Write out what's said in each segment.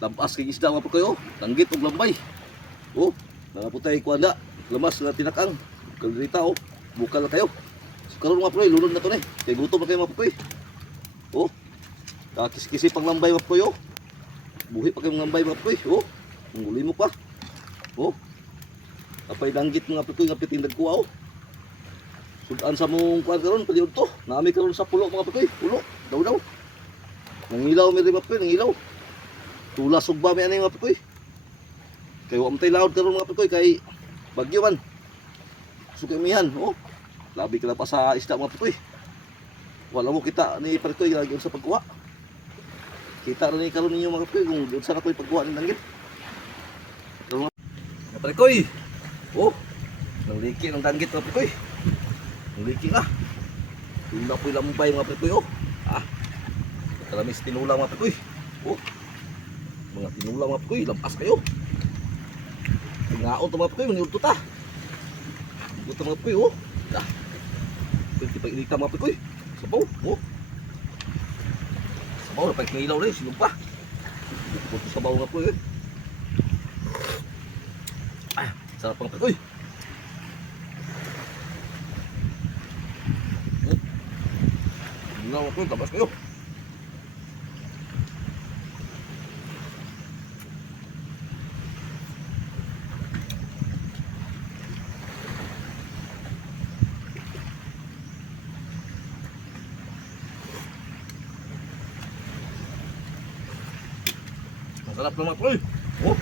Lampas kay isda mga pagkoy oh. Tanggit og lambay. Oh, nangaputay kuanda. Lamas nga tinakang. Kalderita oh. Bukal na kayo. So karon mga pagkoy, lunod na to ni. Kay gutom na kayo mga pagkoy. Oh. Kakis-kisi pang lambay mga pagkoy oh. Buhi pa kayong lambay mga pagkoy. Oh. Munguli mo pa. Oh. Apay danggit mga pagkoy nga pitindag kuha oh. Sudan sa mong kuan karon paliud to. Naami karon sa pulo mga pagkoy. Pulo. Daw. Nangilaw mi rin mga pagkoy, nangilaw. Tulas ug ba mi ani mga pagkoy. Kay wa matay laod karon mga pagkoy kay bagyo man. Sukimihan, oh. Labi ka pa sa isda mga pagkoy. Wala mo kita ni pagkoy lagi sa pagkuha. Kita rin karon ninyo mga pagkoy kung doon sa ako'y pagkuha ng danggit. Mga pagkoy. Oh. Nangliki ng danggit mga pagkoy. Nangliki na. Tula po'y lambay mga pagkoy oh. Ah. Kalamis tinula mga pagkoy. Oh. Mga tinula mga pagkoy, lampas kayo. Ngaon to mga pagkoy, maniud to ta. Ito mga pagkoy oh. Dah. Pwede pa inita mga pagkoy. Sabaw, oh. Sabaw na pag ngilaw rin, sinong pa. Ito sabaw mga pagkoy eh. Ah, sarap mga pagkoy. Oh. Ngaw mga pagkoy, lampas kayo. Sarap na mga pagkoy. Oh.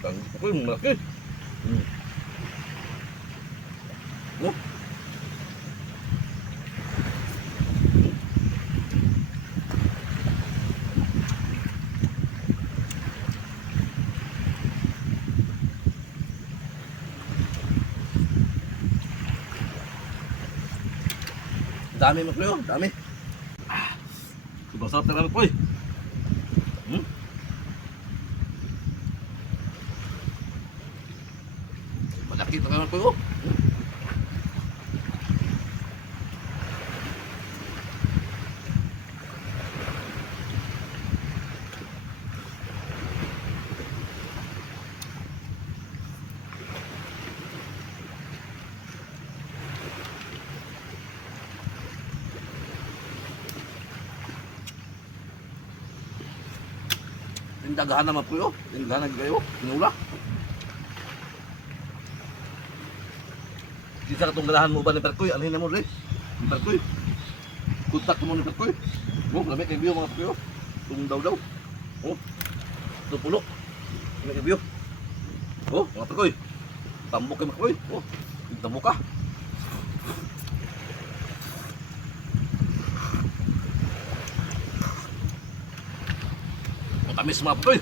Ang pagkoy, malaki. Oh. Dami mga pagkoy, dami. Sobrang sarap na mga pagkoy. Malaki ito naman po oh. Tindagahan naman po yun. Tindagahan na kayo. Tinula. Di sa katunggalahan mo ba ni Perkoy? Alhin na mo rin. Ni Perkoy. Kontak mo ni Perkoy. Oh, lamit yung view mga Perkoy. Tung daw. Oh. Ito pulo. Lamit yung view. Oh, mga Perkoy. Tambok kayo mga Perkoy. Oh, tambok ka. Tamis mga Perkoy.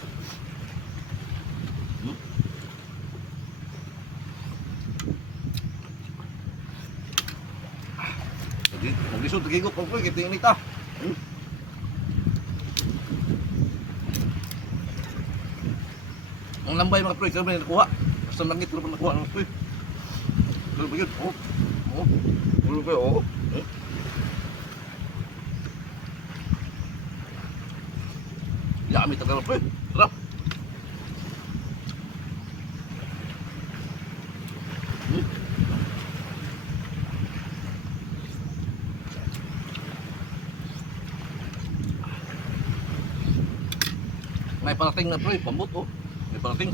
Kung lisod, nagigok ko po, kita yung nita. Ang lambay mga pre, kaya may nakuha. Basta langit ko naman nakuha mga pre. Pero ba yun? Oh. Pero ba yun? Oh. Yummy talaga mga pre. Sarap. May parating na pre, pambot oh. May parating.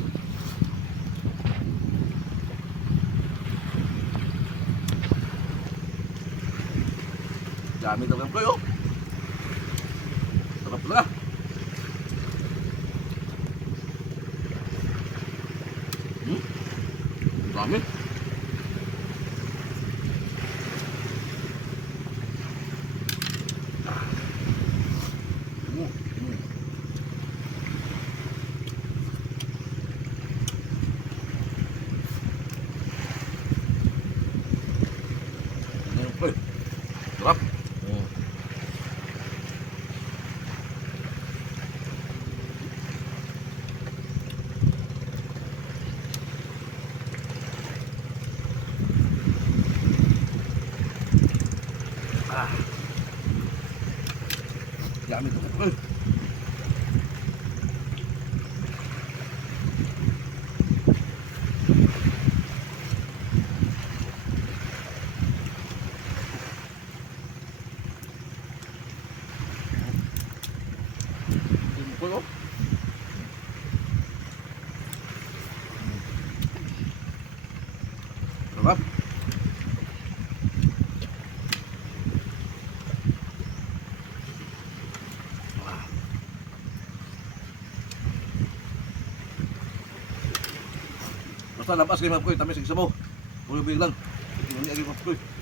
Dami talaga pre oh. Sarap talaga. Dami. Sarap. Dami ito. Sarap. Basta labas kayo mga pukoy, tamis ang sabaw. Puro big lang. Hindi lagi mga pukoy.